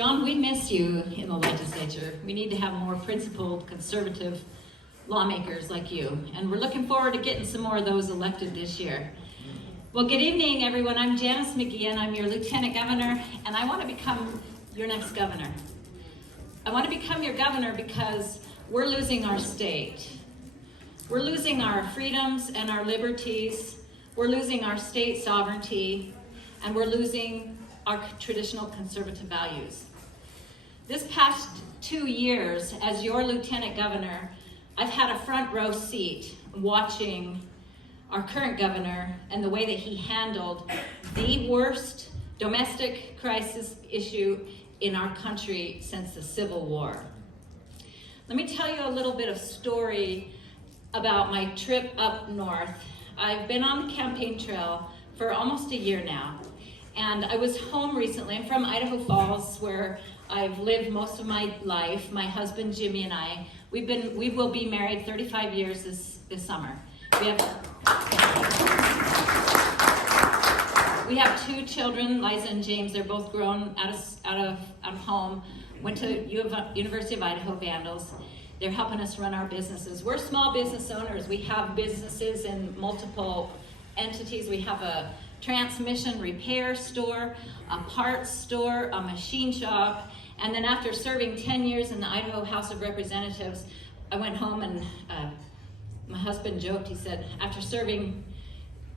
John, we miss you in the legislature. We need to have more principled, conservative lawmakers like you, and we're looking forward to getting some more of those elected this year. Well, good evening, everyone. I'm Janice McGeachin. I'm your Lieutenant Governor, and I want to become your next governor. I want to become your governor because we're losing our state. We're losing our freedoms and our liberties. We're losing our state sovereignty, and we're losing our traditional conservative values. This past 2 years as your Lieutenant Governor, I've had a front row seat watching our current governor and the way that he handled the worst domestic crisis issue in our country since the Civil War. Let me tell you a little bit of story about my trip up north. I've been on the campaign trail for almost a year now, and I was home recently. I'm from Idaho Falls, where I've lived most of my life. My husband Jimmy and I, we will be married 35 years this summer. We have 2 children, Liza and James. They're both grown out of home. Went to University of Idaho Vandals. They're helping us run our businesses. We're small business owners. We have businesses in multiple entities. We have a transmission repair store, a parts store, a machine shop, and then after serving 10 years in the Idaho House of Representatives, I went home and my husband joked, he said, after serving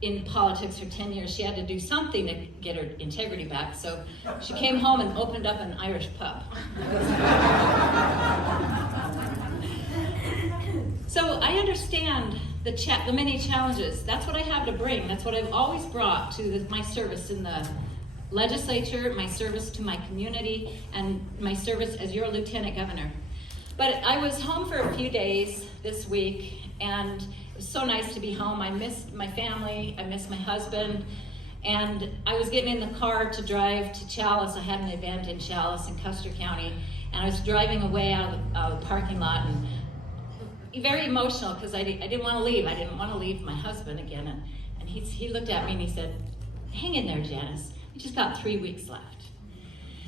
in politics for 10 years, she had to do something to get her integrity back, so she came home and opened up an Irish pub. So I understand the many challenges. That's what I have to bring. That's what I've always brought to my service in the legislature, my service to my community, and my service as your Lieutenant Governor. But I was home for a few days this week, and it was so nice to be home. I missed my family, I missed my husband, and I was getting in the car to drive to Chalice. I had an event in Chalice in Custer County, and I was driving away out of the parking lot, and very emotional because I didn't want to leave. I didn't want to leave my husband again, and he looked at me and he said, "Hang in there, Janice. You just got 3 weeks left."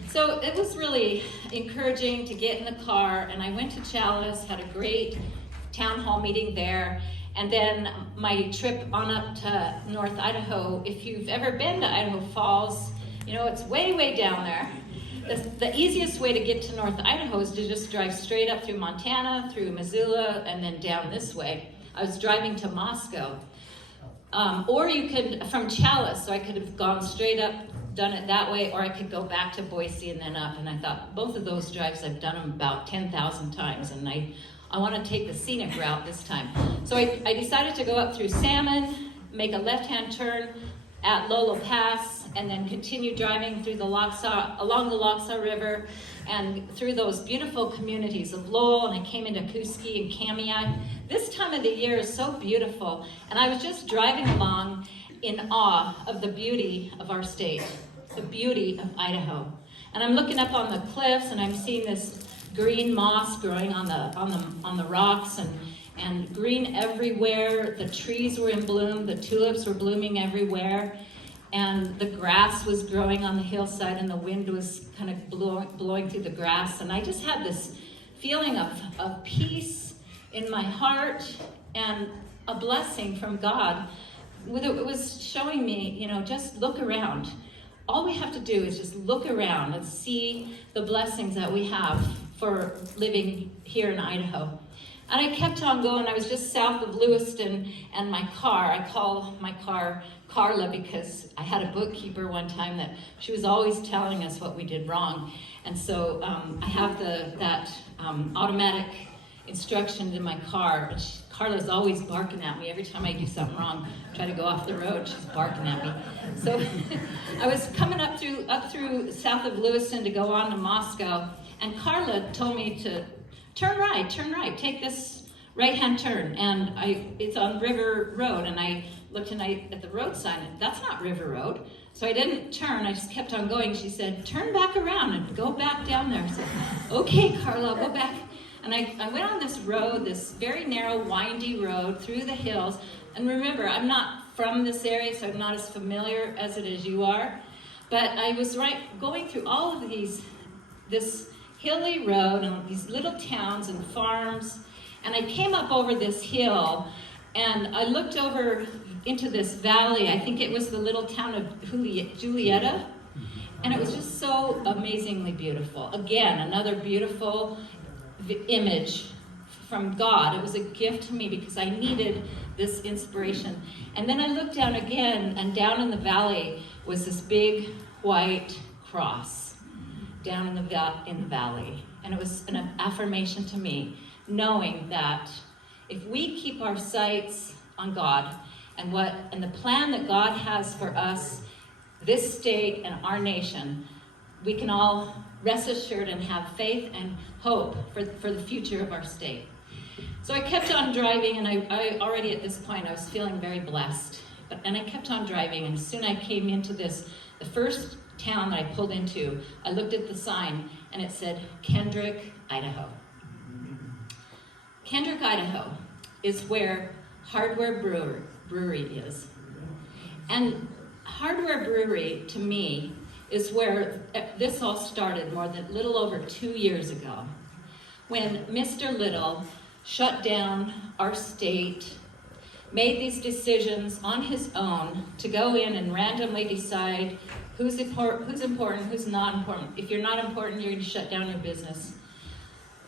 So it was really encouraging to get in the car, and I went to Chalice, had a great town hall meeting there, and then my trip on up to North Idaho. If you've ever been to Idaho Falls, you know it's way, way down there. The easiest way to get to North Idaho is to just drive straight up through Montana, through Missoula, and then down this way. I was driving to Moscow. Or you could, from Chalice, so I could have gone straight up, done it that way, or I could go back to Boise and then up. And I thought, both of those drives, I've done them about 10,000 times, and I want to take the scenic route this time. So I decided to go up through Salmon, make a left-hand turn at Lolo Pass, and then continue driving through along the Lochsa River and through those beautiful communities of Lowell, and I came into Kuski and Kamiak. This time of the year is so beautiful, and I was just driving along in awe of the beauty of our state, the beauty of Idaho. And I'm looking up on the cliffs, and I'm seeing this green moss growing on the rocks, and green everywhere. The trees were in bloom, the tulips were blooming everywhere, and the grass was growing on the hillside, and the wind was kind of blowing through the grass. And I just had this feeling of peace in my heart and a blessing from God. It was showing me, just look around. All we have to do is just look around and see the blessings that we have for living here in Idaho. And I kept on going. I was just south of Lewiston, and my car, I call my car Carla because I had a bookkeeper one time that she was always telling us what we did wrong. And so I have that automatic instructions in my car. Carla's always barking at me every time I do something wrong. Try to go off the road, she's barking at me. So I was coming up through south of Lewiston to go on to Moscow, and Carla told me to turn right, take this right-hand turn. And it's on River Road, and I looked at the road sign, and that's not River Road. So I didn't turn, I just kept on going. She said, turn back around and go back down there. I said, okay, Carla, I'll go back. And I went on this road, this very narrow, windy road through the hills. And remember, I'm not from this area, so I'm not as familiar as it is you are. But I was going through all of these this hilly road and these little towns and farms. And I came up over this hill and I looked over into this valley. I think it was the little town of Julietta. And it was just so amazingly beautiful. Again, another beautiful image from God. It was a gift to me because I needed this inspiration. And then I looked down again, and down in the valley was this big white cross down in the valley. And it was an affirmation to me, knowing that if we keep our sights on God and the plan that God has for us, this state and our nation, we can all rest assured and have faith and hope for the future of our state. So I kept on driving, and I already at this point I was feeling very blessed. And I kept on driving, and soon I came into the first town that I pulled into. I looked at the sign, and it said Kendrick, Idaho. Kendrick, Idaho is where Hardware Brewery is. And Hardware Brewery, to me, is where this all started little over 2 years ago, when Mr. Little shut down our state, made these decisions on his own to go in and randomly decide who's important, who's not important. If you're not important, you're going to shut down your business.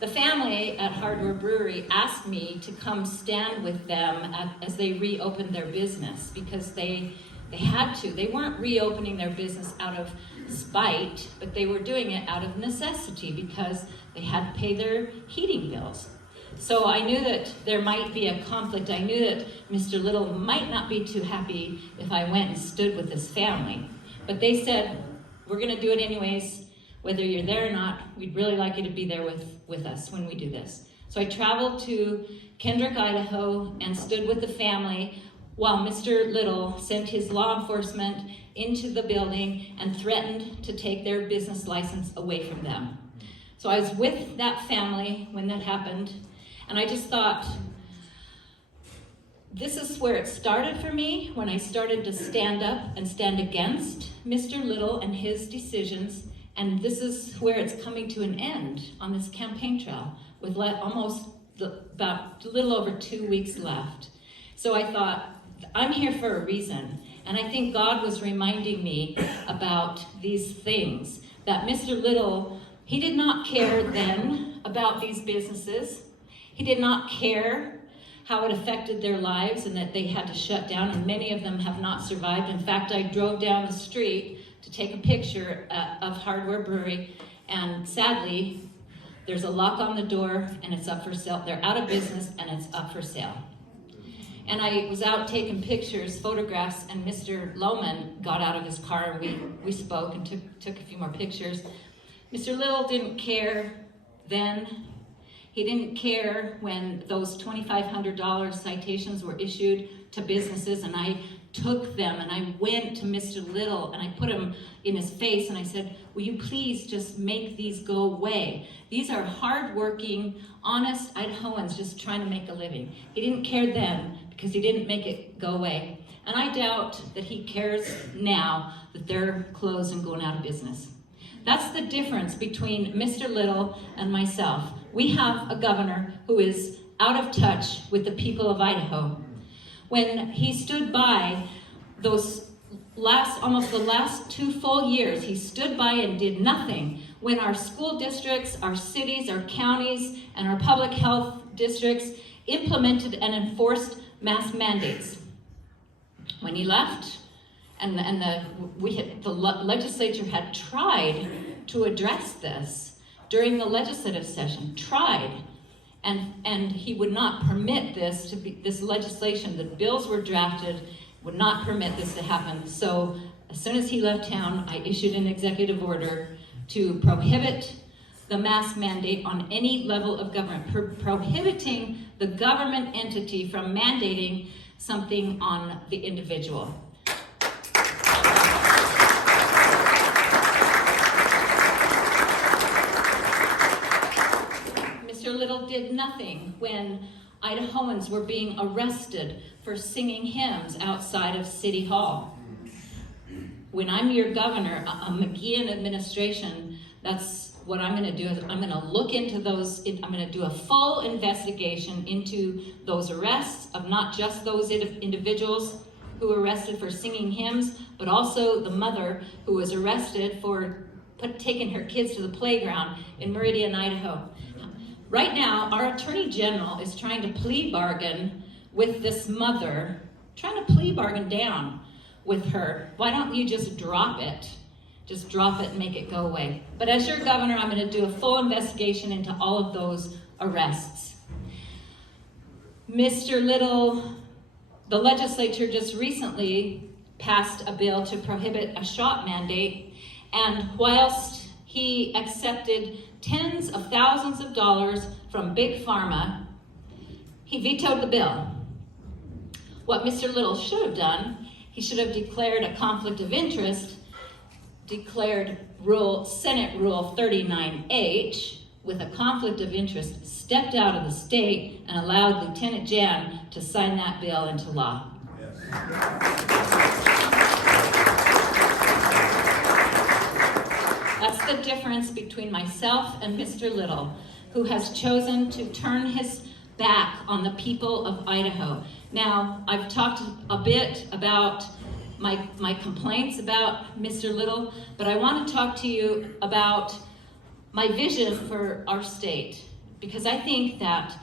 The family at Hardware Brewery asked me to come stand with them as they reopened their business, because they had to. They weren't reopening their business out of spite, but they were doing it out of necessity because they had to pay their heating bills. So I knew that there might be a conflict. I knew that Mr. Little might not be too happy if I went and stood with his family. But they said, we're going to do it anyways. Whether you're there or not, we'd really like you to be there with us when we do this. So I traveled to Kendrick, Idaho, and stood with the family while Mr. Little sent his law enforcement into the building and threatened to take their business license away from them. So I was with that family when that happened, and I just thought, this is where it started for me, when I started to stand up and stand against Mr. Little and his decisions, and this is where it's coming to an end on this campaign trail with about a little over 2 weeks left. So I thought, I'm here for a reason, and I think God was reminding me about these things, that Mr. Little, he did not care then about these businesses. He did not care how it affected their lives and that they had to shut down, and many of them have not survived. In fact, I drove down the street to take a picture of Hardware Brewery, and sadly, there's a lock on the door and it's up for sale. They're out of business and it's up for sale. And I was out taking pictures, photographs, and Mr. Lohman got out of his car, and we spoke and took a few more pictures. Mr. Little didn't care then. He didn't care when those $2,500 citations were issued to businesses, and I took them and I went to Mr. Little and I put him in his face and I said, will you please just make these go away? These are hardworking, honest Idahoans just trying to make a living. He didn't care then because he didn't make it go away. And I doubt that he cares now that they're closed and going out of business. That's the difference between Mr. Little and myself. We have a governor who is out of touch with the people of Idaho. When he stood by almost the last 2 full years, he stood by and did nothing when our school districts, our cities, our counties, and our public health districts implemented and enforced mask mandates. When he left, and the legislature had tried to address this during the legislative session, and he would not permit this legislation. The bills were drafted, would not permit this to happen. So as soon as he left town, I issued an executive order to prohibit the mask mandate on any level of government, prohibiting the government entity from mandating something on the individual. Mr. Little did nothing when Idahoans were being arrested for singing hymns outside of City Hall. When I'm your governor, a McGeachin administration, that's what I'm going to do is I'm going to look into those, I'm going to do a full investigation into those arrests of not just those individuals who were arrested for singing hymns, but also the mother who was arrested for taking her kids to the playground in Meridian, Idaho. Right now, our Attorney General is trying to plea bargain with this mother, trying to plea bargain down with her. Why don't you just drop it? Just drop it and make it go away. But as your governor, I'm going to do a full investigation into all of those arrests. Mr. Little, the legislature just recently passed a bill to prohibit a shot mandate, and whilst he accepted tens of thousands of dollars from Big Pharma, he vetoed the bill. What Mr. Little should have done, he should have declared a conflict of interest, declared Senate Rule 39H with a conflict of interest, stepped out of the state, and allowed Lieutenant Jan to sign that bill into law. Yes. That's the difference between myself and Mr. Little, who has chosen to turn his back on the people of Idaho. Now, I've talked a bit about my complaints about Mr. Little, but I want to talk to you about my vision for our state, because I think that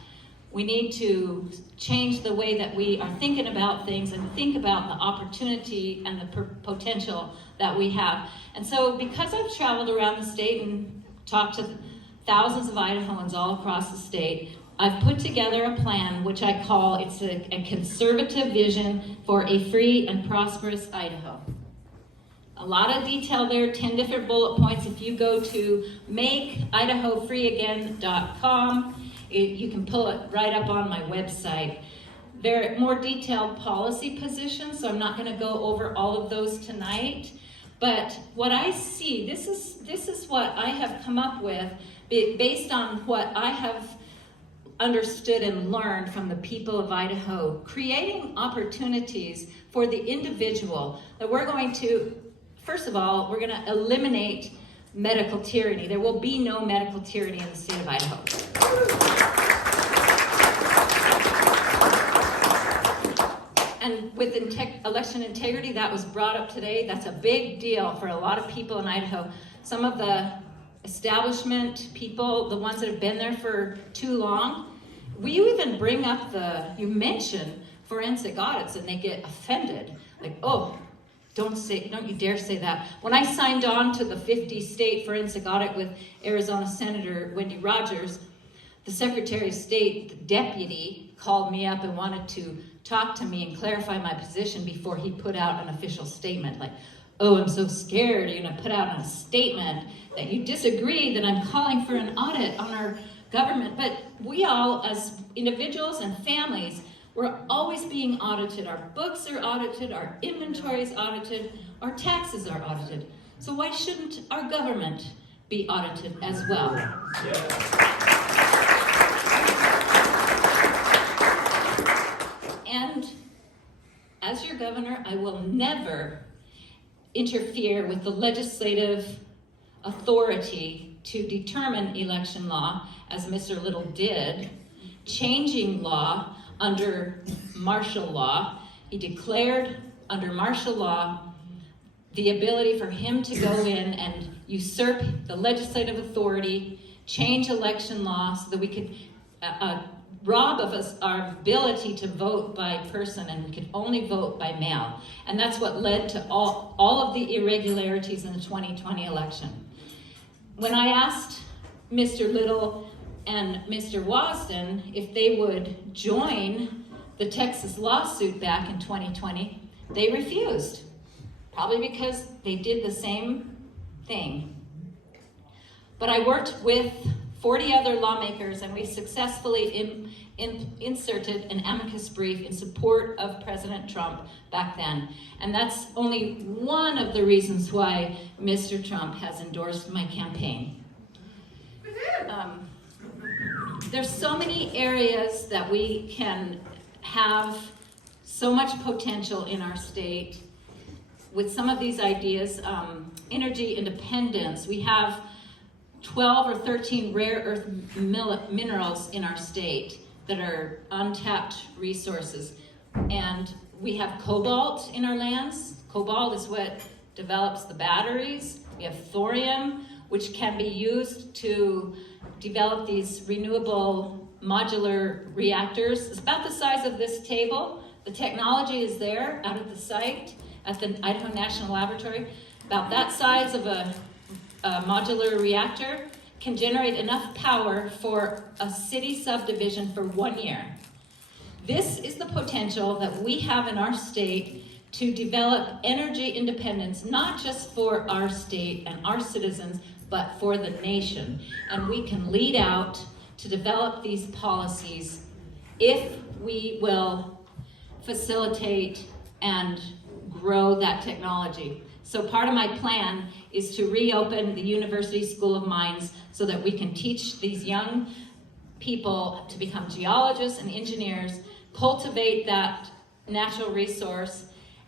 we need to change the way that we are thinking about things and think about the opportunity and the potential that we have. And so because I've traveled around the state and talked to thousands of Idahoans all across the state, I've put together a plan which I call, it's a conservative vision for a free and prosperous Idaho. A lot of detail there, 10 different bullet points. If you go to makeidahofreeagain.com, you can pull it right up on my website. There are more detailed policy positions, so I'm not going to go over all of those tonight. But what I see, this is what I have come up with based on what I have understood and learned from the people of Idaho, creating opportunities for the individual that we're going to, first of all, we're going to eliminate medical tyranny. There will be no medical tyranny in the state of Idaho. And with election integrity, that was brought up today. That's a big deal for a lot of people in Idaho. Some of the establishment people, the ones that have been there for too long, you even bring up you mention forensic audits and they get offended. Like, oh, don't you dare say that. When I signed on to the 50-state forensic audit with Arizona Senator Wendy Rogers, the Secretary of State, the deputy, called me up and wanted to talk to me and clarify my position before he put out an official statement. Like, oh, I'm so scared you're gonna put out a statement that you disagree that I'm calling for an audit on our government. But we all, as individuals and families, we're always being audited. Our books are audited, our inventory is audited, our taxes are audited. So why shouldn't our government be audited as well? And as your governor, I will never interfere with the legislative authority to determine election law, as Mr. Little did, changing law under martial law. He declared under martial law the ability for him to go in and usurp the legislative authority, change election law so that we could rob of us our ability to vote by person, and we could only vote by mail. And that's what led to all of the irregularities in the 2020 election. When I asked Mr. Little and Mr. Wasden if they would join the Texas lawsuit back in 2020, they refused, probably because they did the same thing. But I worked with 40 other lawmakers, and we successfully inserted an amicus brief in support of President Trump back then. And that's only one of the reasons why Mr. Trump has endorsed my campaign. There's so many areas that we can have so much potential in our state with some of these ideas. Energy independence. We have 12 or 13 rare earth minerals in our state that are untapped resources. And we have cobalt in our lands. Cobalt is what develops the batteries. We have thorium, which can be used to develop these renewable modular reactors. It's about the size of this table. The technology is there out at the site at the Idaho National Laboratory. About that size of a modular reactor can generate enough power for a city subdivision for 1 year. This is the potential that we have in our state to develop energy independence, not just for our state and our citizens, but for the nation. And we can lead out to develop these policies if we will facilitate and grow that technology. So part of my plan is to reopen the University School of Mines so that we can teach these young people to become geologists and engineers, cultivate that natural resource,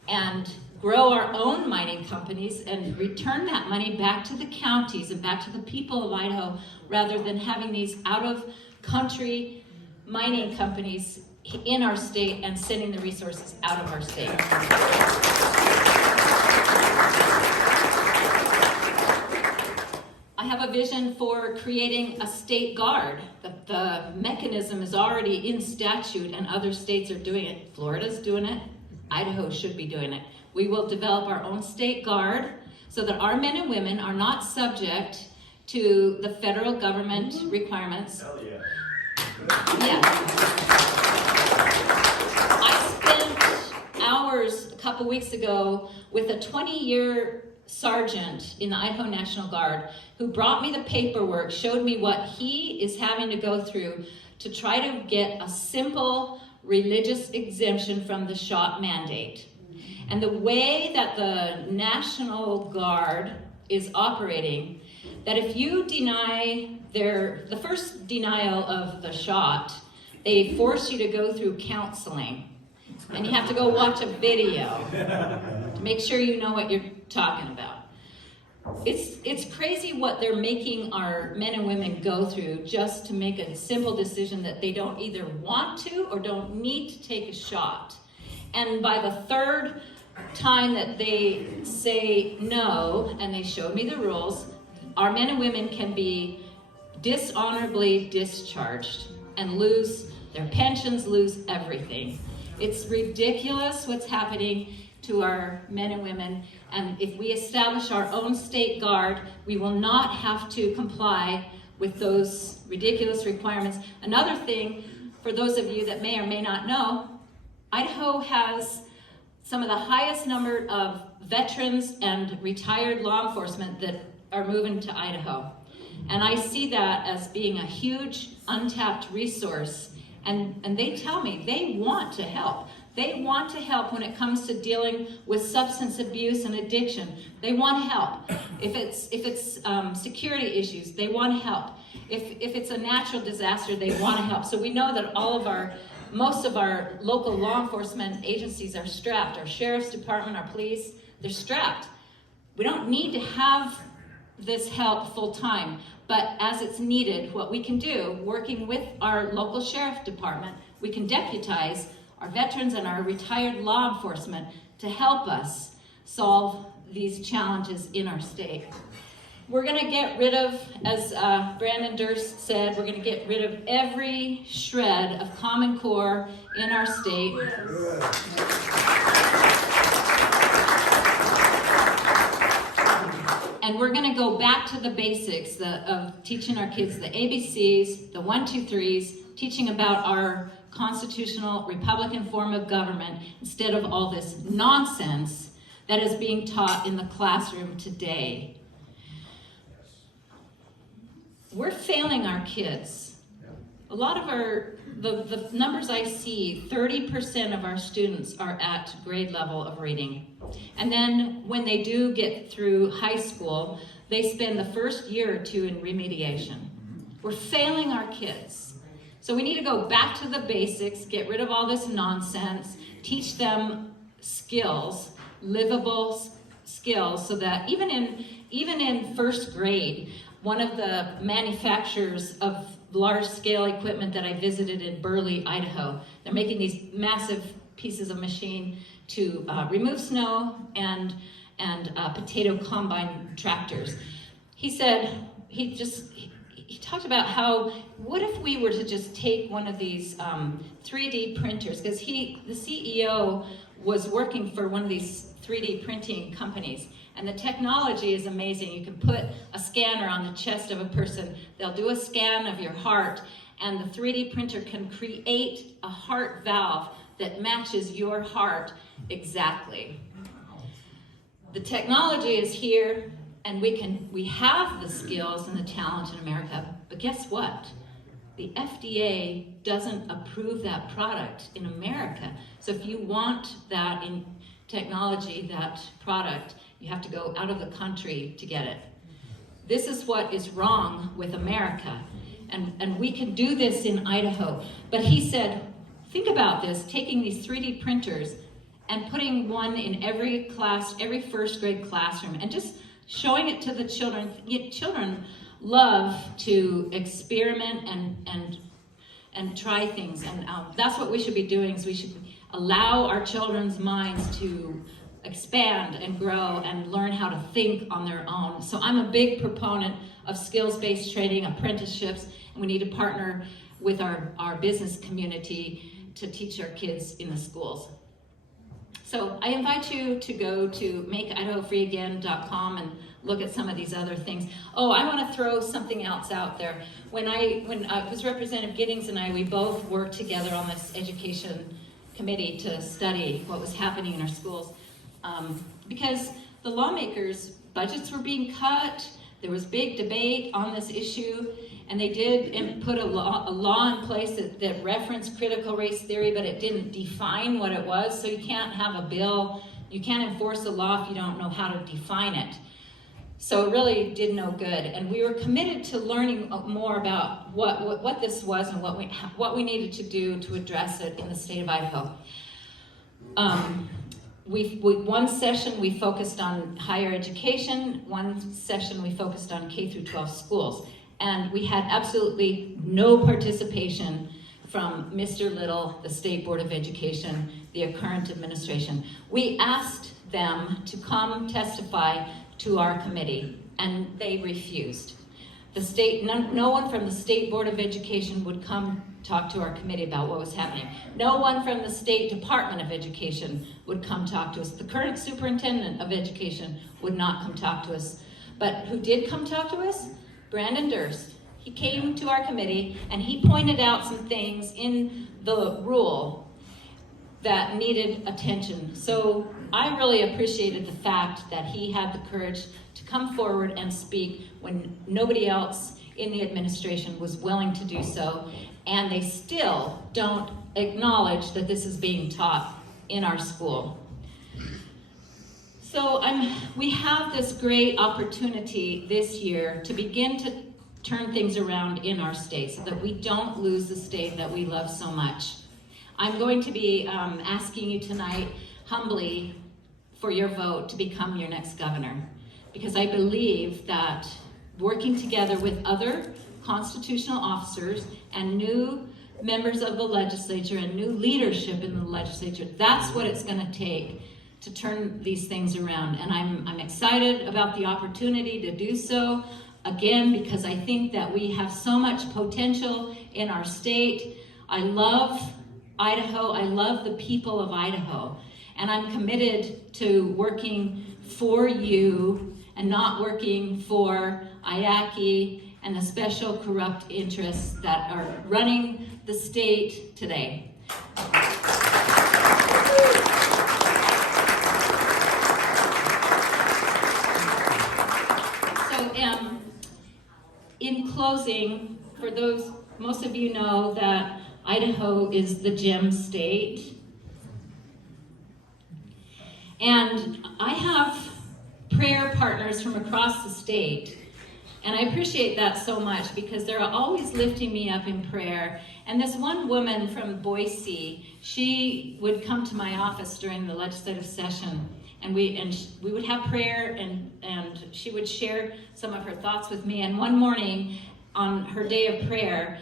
and grow our own mining companies and return that money back to the counties and back to the people of Idaho, rather than having these out-of-country mining companies in our state and sending the resources out of our state. I have a vision for creating a state guard. The mechanism is already in statute and other states are doing it. Florida's doing it. Idaho should be doing it. We will develop our own state guard so that our men and women are not subject to the federal government requirements. Hell yeah. Yeah. I spent hours a couple weeks ago with a 20-year sergeant in the Idaho National Guard who brought me the paperwork, showed me what he is having to go through to try to get a simple religious exemption from the shot mandate. And the way that the National Guard is operating, that if you deny the first denial of the shot, they force you to go through counseling. And you have to go watch a video to make sure you know what you're talking about. It's crazy what they're making our men and women go through just to make a simple decision that they don't either want to or don't need to take a shot. And by the third time that they say no, and they showed me the rules, our men and women can be dishonorably discharged and lose their pensions, lose everything. It's ridiculous what's happening to our men and women, and if we establish our own state guard, we will not have to comply with those ridiculous requirements. Another thing, for those of you that may or may not know, Idaho has some of the highest number of veterans and retired law enforcement that are moving to Idaho. And I see that as being a huge untapped resource. And they tell me they want to help. They want to help when it comes to dealing with substance abuse and addiction. They want help. If it's security issues, they want help. If it's a natural disaster, they want to help. So we know that most of our local law enforcement agencies are strapped. Our sheriff's department, our police, they're strapped. We don't need to have this help full time, but as it's needed, what we can do, working with our local sheriff department, we can deputize our veterans and our retired law enforcement to help us solve these challenges in our state. We're going to get rid of, as Brandon Durst said, we're going to get rid of every shred of Common Core in our state. And we're going to go back to the basics of teaching our kids the ABCs, the 1, 2, 3s, teaching about our constitutional Republican form of government instead of all this nonsense that is being taught in the classroom today. We're failing our kids. A lot of the numbers I see, 30% of our students are at grade level of reading. And then when they do get through high school, they spend the first year or two in remediation. We're failing our kids. So we need to go back to the basics, get rid of all this nonsense, teach them skills, livable skills, so that even in first grade, one of the manufacturers of large-scale equipment that I visited in Burley, Idaho. They're making these massive pieces of machine to remove snow and potato combine tractors. He said, he talked about how, what if we were to just take one of these 3D printers, because the CEO was working for one of these 3D printing companies, and the technology is amazing. You can put a scanner on the chest of a person, they'll do a scan of your heart, and the 3D printer can create a heart valve that matches your heart exactly. The technology is here, and we have the skills and the talent in America, but guess what? The FDA doesn't approve that product in America. So if you want that in technology, that product, you have to go out of the country to get it. This is what is wrong with America. And we can do this in Idaho. But he said, think about this, taking these 3D printers and putting one in every class, every first grade classroom, and just showing it to the children. Children love to experiment and try things, and that's what we should be doing. Is we should allow our children's minds to expand and grow and learn how to think on their own. So I'm a big proponent of skills-based training, apprenticeships, and we need to partner with our business community to teach our kids in the schools. So I invite you to go to makeidahofreeagain.com and look at some of these other things. Oh, I want to throw something else out there. When I was Representative Giddings and we both worked together on this education committee to study what was happening in our schools, because the lawmakers' budgets were being cut. There was big debate on this issue, and they did put a law in place that referenced critical race theory, but it didn't define what it was. So you can't have a bill, you can't enforce a law if you don't know how to define it. So it really did no good. And we were committed to learning more about what this was and what we needed to do to address it in the state of Idaho. One session we focused on higher education, one session we focused on K through 12 schools. And we had absolutely no participation from Mr. Little, the State Board of Education, the current administration. We asked them to come testify to our committee, and they refused. No one from the State Board of Education would come talk to our committee about what was happening. No one from the State Department of Education would come talk to us. The current superintendent of education would not come talk to us. But who did come talk to us? Brandon Durst. He came to our committee and he pointed out some things in the rule that needed attention. So I really appreciated the fact that he had the courage to come forward and speak when nobody else in the administration was willing to do so, and they still don't acknowledge that this is being taught in our school. So we have this great opportunity this year to begin to turn things around in our state so that we don't lose the state that we love so much. I'm going to be asking you tonight humbly for your vote to become your next governor, because I believe that working together with other constitutional officers and new members of the legislature and new leadership in the legislature, that's what it's going to take to turn these things around. And I'm excited about the opportunity to do so, again, because I think that we have so much potential in our state. I love Idaho. I love the people of Idaho. And I'm committed to working for you and not working for IACI and the special corrupt interests that are running the state today. So in closing, for those, most of you know that Idaho is the gem state. And I have prayer partners from across the state, and I appreciate that so much because they're always lifting me up in prayer. And this one woman from Boise, she would come to my office during the legislative session, and we would have prayer, and she would share some of her thoughts with me. And one morning on her day of prayer,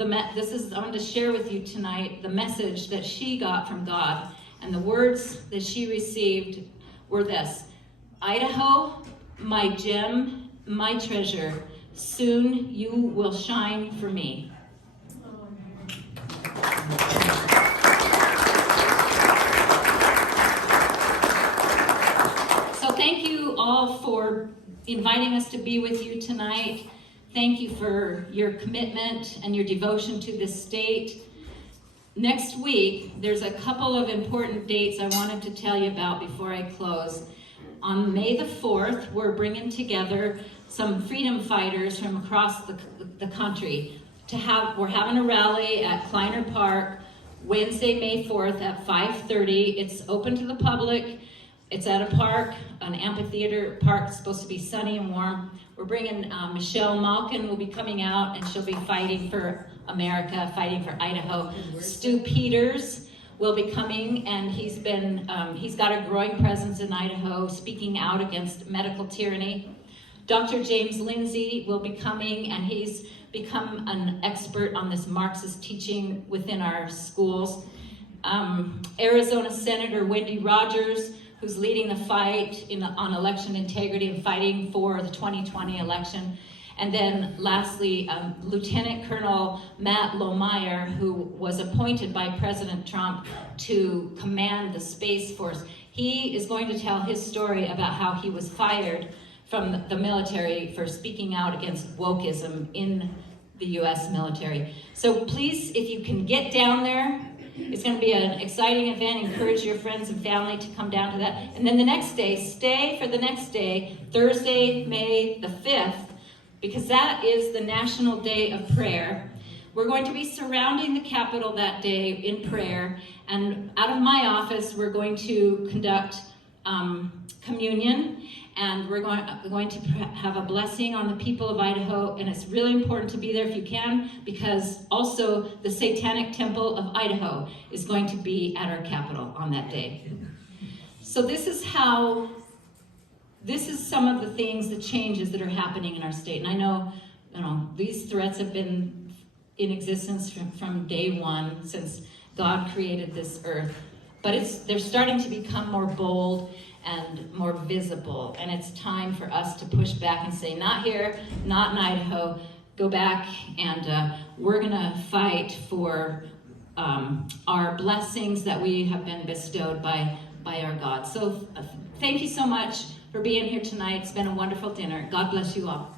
I want to share with you tonight the message that she got from God, and the words that she received were this: Idaho, my gem, my treasure, soon you will shine for me. So thank you all for inviting us to be with you tonight. Thank you for your commitment and your devotion to this state. Next week, there's a couple of important dates I wanted to tell you about before I close. On May the 4th, we're bringing together some freedom fighters from across the country. We're having a rally at Kleiner Park Wednesday, May 4th at 5:30. It's open to the public. It's at a park, an amphitheater park. It's supposed to be sunny and warm. We're bringing Michelle Malkin will be coming out, and she'll be fighting for America, fighting for Idaho. Stu Peters will be coming, and he's got a growing presence in Idaho, speaking out against medical tyranny. Dr. James Lindsay will be coming, and he's become an expert on this Marxist teaching within our schools. Arizona Senator Wendy Rogers, who's leading the fight on election integrity and fighting for the 2020 election. And then lastly, Lieutenant Colonel Matt Lohmeyer, who was appointed by President Trump to command the Space Force. He is going to tell his story about how he was fired from the military for speaking out against wokeism in the US military. So please, if you can get down there, it's going to be an exciting event. Encourage your friends and family to come down to that. And then the next day, stay for the next day, Thursday, May the 5th, because that is the National Day of Prayer. We're going to be surrounding the Capitol that day in prayer. And out of my office, we're going to conduct communion. And we're going to have a blessing on the people of Idaho, and it's really important to be there if you can, because also the Satanic Temple of Idaho is going to be at our Capitol on that day. So this is some of the things, the changes that are happening in our state. And I know, these threats have been in existence from day one, since God created this earth. But they're starting to become more bold and more visible, and it's time for us to push back and say, not here, not in Idaho. Go back, and we're gonna fight for our blessings that we have been bestowed by our God. So thank you so much for being here tonight. It's been a wonderful dinner. God bless you all.